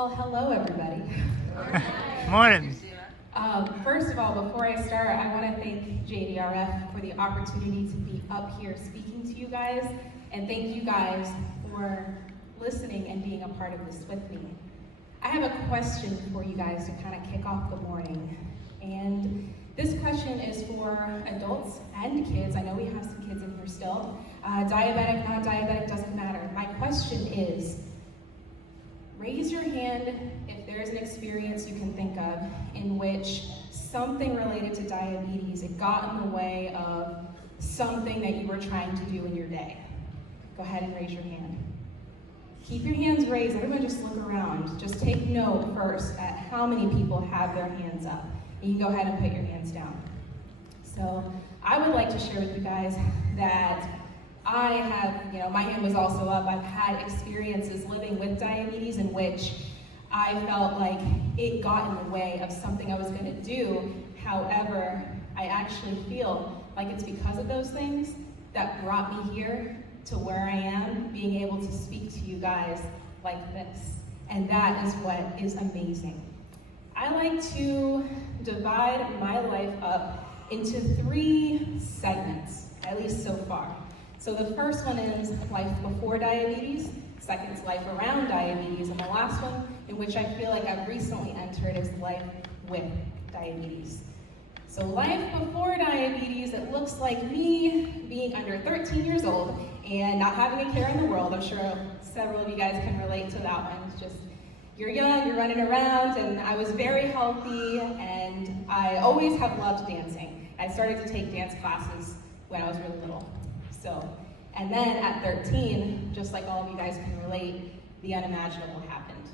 Well, hello everybody. Morning. First of all, before I start, I want to thank JDRF for the opportunity to be up here speaking to you guys, and thank you guys for listening and being a part of this with me. I have a question for you guys to kind of kick off the morning, and this question is for adults and kids. I know we have some kids in here still. Diabetic, not diabetic, doesn't matter. My question is, raise your hand if there's an experience you can think of in which something related to diabetes, it got in the way of something that you were trying to do in your day. Go ahead and raise your hand. Keep your hands raised. Everyone just look around. Just take note first at how many people have their hands up. You can go ahead and put your hands down. So I would like to share with you guys that I have, my hand was also up. I've had experiences living with diabetes in which I felt like it got in the way of something I was going to do. However, I actually feel like it's because of those things that brought me here to where I am, being able to speak to you guys like this. And that is what is amazing. I like to divide my life up into 3 segments, at least so far. So the first one is life before diabetes, second is life around diabetes, and the last one, in which I feel like I've recently entered, is life with diabetes. So life before diabetes, it looks like me being under 13 years old and not having a care in the world. I'm sure several of you guys can relate to that one. It's just, you're young, you're running around, and I was very healthy, and I always have loved dancing. I started to take dance classes when I was really little. And then at 13, just like all of you guys can relate, the unimaginable happened.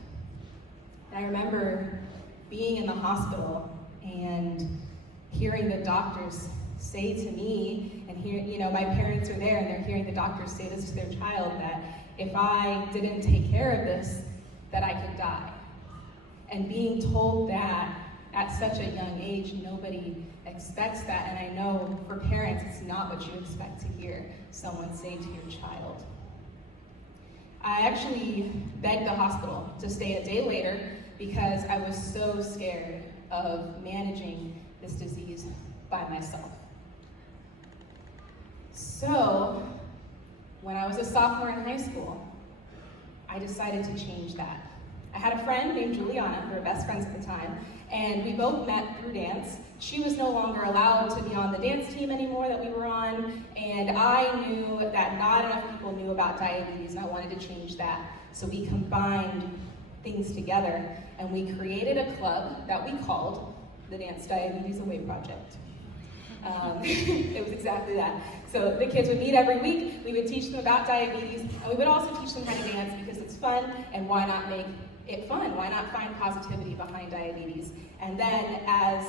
And I remember being in the hospital and hearing the doctors say to me, and my parents are there and they're hearing the doctors say this to their child, that if I didn't take care of this, that I could die. And being told that at such a young age, nobody expects that, and I know for parents, it's not what you expect to hear someone say to your child. I actually begged the hospital to stay a day later because I was so scared of managing this disease by myself. So, when I was a sophomore in high school, I decided to change that. I had a friend named Juliana, we were best friends at the time, and we both met through dance. She was no longer allowed to be on the dance team anymore that we were on, and I knew that not enough people knew about diabetes, and I wanted to change that. So we combined things together, and we created a club that we called the Dance Diabetes Away Project. It was exactly that. So the kids would meet every week, we would teach them about diabetes, and we would also teach them how to dance because it's fun, and why not make it fun? Why not find positivity behind diabetes? And then, as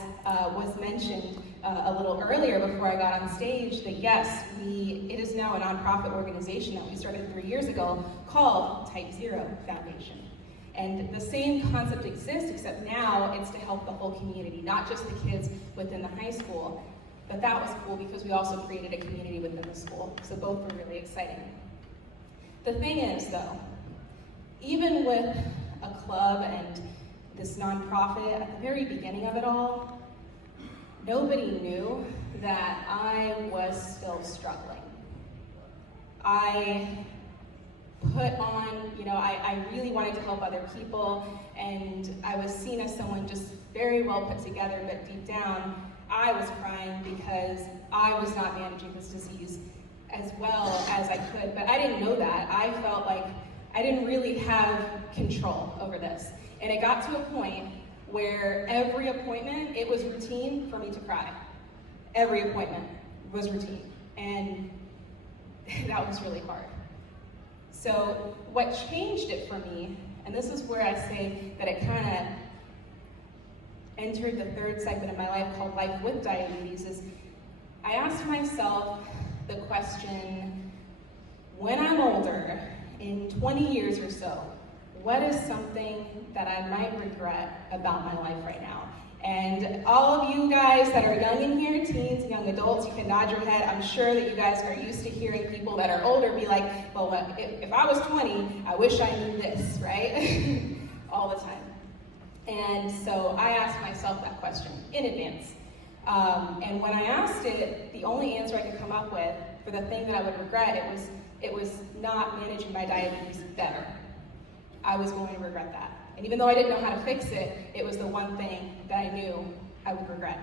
was mentioned a little earlier before I got on stage, that yes, it is now a nonprofit organization that we started 3 years ago called Type 0 Foundation. And the same concept exists, except now it's to help the whole community, not just the kids within the high school. But that was cool because we also created a community within the school, so both were really exciting. The thing is, though, even with a club and this nonprofit, at the very beginning of it all, nobody knew that I was still struggling. I put on, I really wanted to help other people, and I was seen as someone just very well put together, but deep down, I was crying because I was not managing this disease as well as I could, but I didn't know that. I felt like I didn't really have control over this. And it got to a point where every appointment, it was routine for me to cry. Every appointment was routine. And that was really hard. So what changed it for me, and this is where I say that it kind of entered the 3rd segment of my life called Life with Diabetes, is I asked myself the question, when I'm older, in 20 years or so, what is something that I might regret about my life right now? And all of you guys that are young in here, teens, young adults, you can nod your head. I'm sure that you guys are used to hearing people that are older be like, well, if I was 20, I wish I knew this, right? all the time. And so I asked myself that question in advance. And when I asked it, the only answer I could come up with for the thing that I would regret, it was not managing my diabetes better. I was going to regret that. And even though I didn't know how to fix it, it was the one thing that I knew I would regret.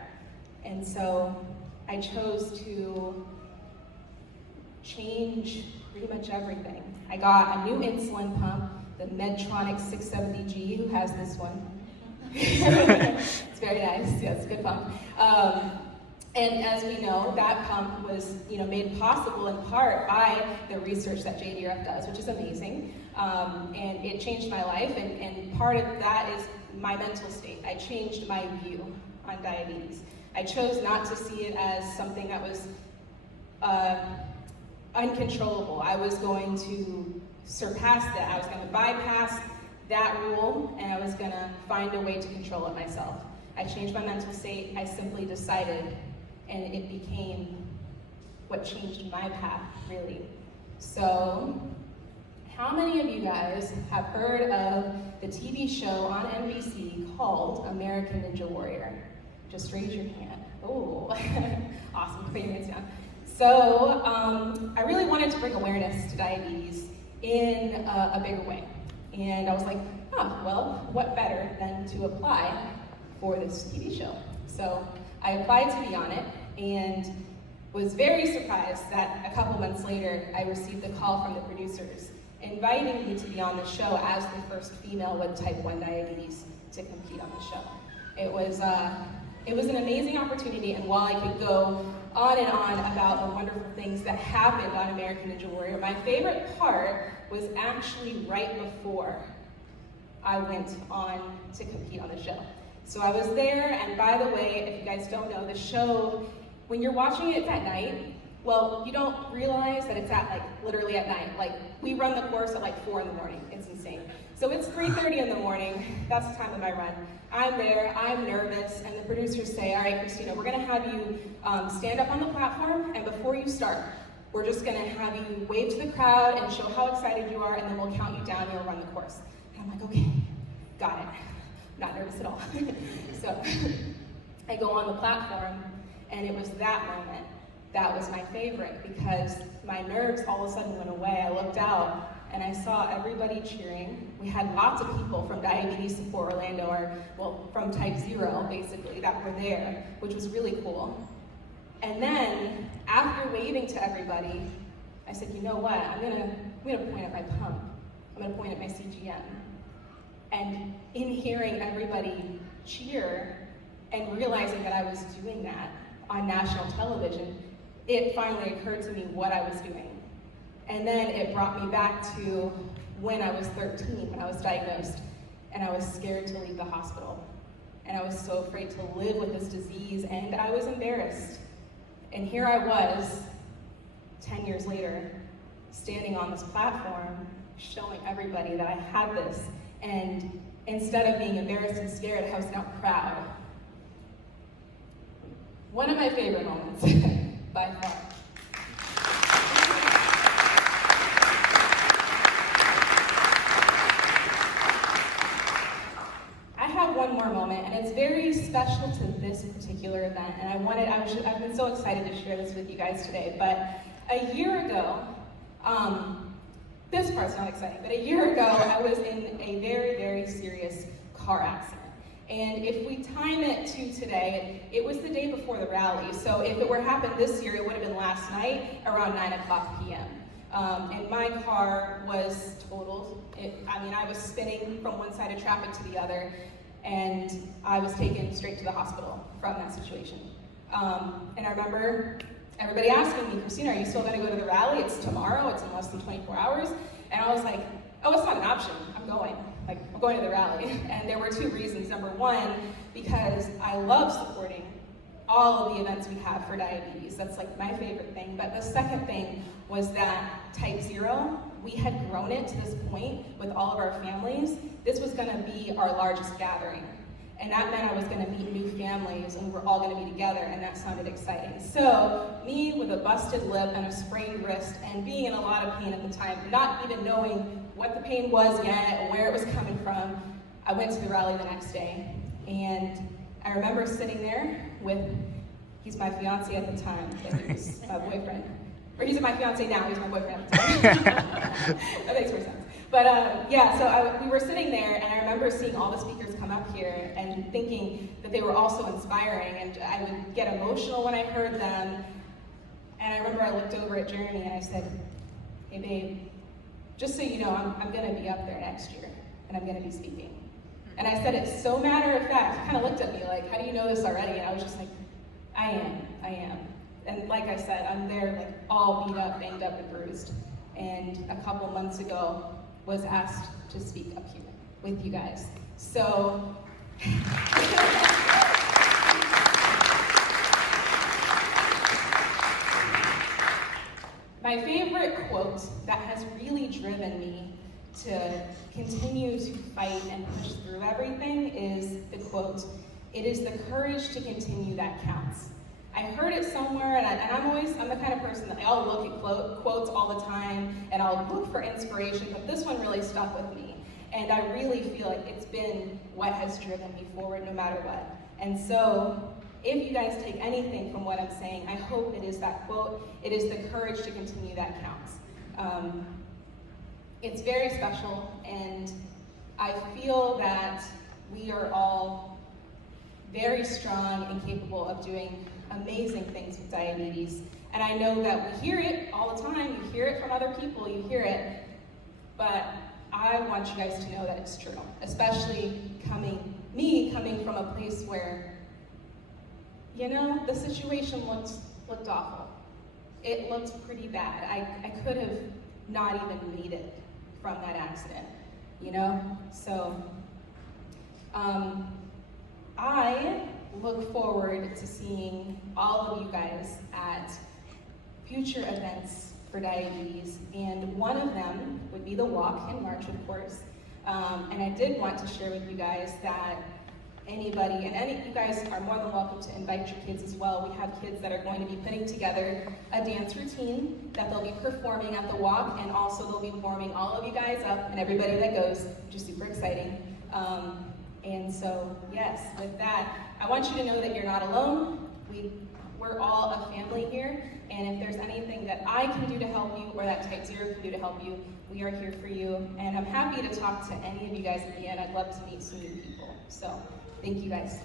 And so I chose to change pretty much everything. I got a new insulin pump, the Medtronic 670G. Who has this one? It's very nice. Yeah, it's a good pump. And as we know, that pump was, made possible in part by the research that JDRF does, which is amazing. And it changed my life, and part of that is my mental state. I changed my view on diabetes. I chose not to see it as something that was uncontrollable. I was going to surpass that. I was going to bypass that rule, and I was going to find a way to control it myself. I changed my mental state. I simply decided, and it became what changed my path, really. So, how many of you guys have heard of the TV show on NBC called American Ninja Warrior? Just raise your hand. Oh, awesome, put your hands down. So, I really wanted to bring awareness to diabetes in a bigger way. And I was like, well, what better than to apply for this TV show? So I applied to be on it and was very surprised that a couple months later, I received a call from the producers inviting me to be on the show as the first female with type 1 diabetes to compete on the show. It was an amazing opportunity, and while I could go on and on about the wonderful things that happened on American Ninja Warrior, my favorite part was actually right before I went on to compete on the show. So I was there, and by the way, if you guys don't know, the show, when you're watching it at night, well, you don't realize that it's literally at night. We run the course at 4 in the morning. It's insane. So it's 3:30 in the morning. That's the time of my run. I'm there, I'm nervous, and the producers say, all right, Christina, we're gonna have you stand up on the platform, and before you start, we're just gonna have you wave to the crowd and show how excited you are, and then we'll count you down and you'll run the course. And I'm like, okay, got it. Not nervous at all. So I go on the platform, and it was that moment that was my favorite, because my nerves all of a sudden went away. I looked out, and I saw everybody cheering. We had lots of people from Diabetes Support Orlando, from Type 0, basically, that were there, which was really cool. And then, after waving to everybody, I said, you know what, I'm gonna point at my pump. I'm gonna point at my CGM. And in hearing everybody cheer and realizing that I was doing that on national television, it finally occurred to me what I was doing. And then it brought me back to when I was 13, when I was diagnosed, and I was scared to leave the hospital. And I was so afraid to live with this disease, and I was embarrassed. And here I was, 10 years later, standing on this platform, showing everybody that I had this. And instead of being embarrassed and scared, I was now proud. One of my favorite moments, by far. I have one more moment, and it's very special to this particular event, and I've been so excited to share this with you guys today, but a year ago, this part's not exciting, but a year ago, I was in a very, very serious car accident. And if we time it to today, it was the day before the rally. So if it were happened this year, it would have been last night around 9:00 p.m. And my car was totaled. I was spinning from one side of traffic to the other, and I was taken straight to the hospital from that situation. And I remember everybody asking me, Christina, are you still going to go to the rally? It's tomorrow, it's in less than 24 hours. And I was like, oh, it's not an option, I'm going. I'm going to the rally. And there were two reasons. Number one, because I love supporting all of the events we have for diabetes. That's my favorite thing. But the second thing was that Type 0, we had grown it to this point with all of our families. This was gonna be our largest gathering. And that meant I was gonna meet new families, and we're all gonna be together, and that sounded exciting. So, me with a busted lip and a sprained wrist, and being in a lot of pain at the time, not even knowing what the pain was yet, or where it was coming from, I went to the rally the next day, and I remember sitting there with, he's my fiance at the time, but he was my boyfriend. Or he's my fiance now, he's my boyfriend at the time. That makes more sense. But yeah, so we were sitting there, and I remember seeing all the speakers come up here and thinking that they were also inspiring, and I would get emotional when I heard them. And I remember I looked over at Jeremy and I said, hey babe, just so you know, I'm gonna be up there next year, and I'm gonna be speaking. And I said it so matter of fact. He kind of looked at me like, how do you know this already? And I was just like, I am. And like I said, I'm there like all beat up, banged up, and bruised. And a couple months ago, was asked to speak up here with you guys. So, my favorite quote that has really driven me to continue to fight and push through everything is the quote, "It is the courage to continue that counts." I heard it somewhere, and I'm the kind of person that I'll look at quotes all the time, and I'll look for inspiration, but this one really stuck with me. And I really feel like it's been what has driven me forward no matter what. And so, if you guys take anything from what I'm saying, I hope it is that quote, "It is the courage to continue that counts." It's very special, and I feel that we are all very strong and capable of doing amazing things with diabetes. And I know that we hear it all the time, you hear it from other people, you hear it, but I want you guys to know that it's true, especially coming from a place where, you know, the situation looked awful. It looked pretty bad. I could have not even made it from that accident, you know? So, I look forward to seeing all of you guys at future events for diabetes, and one of them would be the walk in March, of course. And I did want to share with you guys that anybody, and you guys are more than welcome to invite your kids as well. We have kids that are going to be putting together a dance routine that they'll be performing at the walk, and also they'll be warming all of you guys up and everybody that goes, which is super exciting. And so, yes, with that, I want you to know that you're not alone. We're all a family here, and if there's anything that I can do to help you, or that Type Zero can do to help you, we are here for you. And I'm happy to talk to any of you guys at the end. I'd love to meet some new people. So, thank you guys.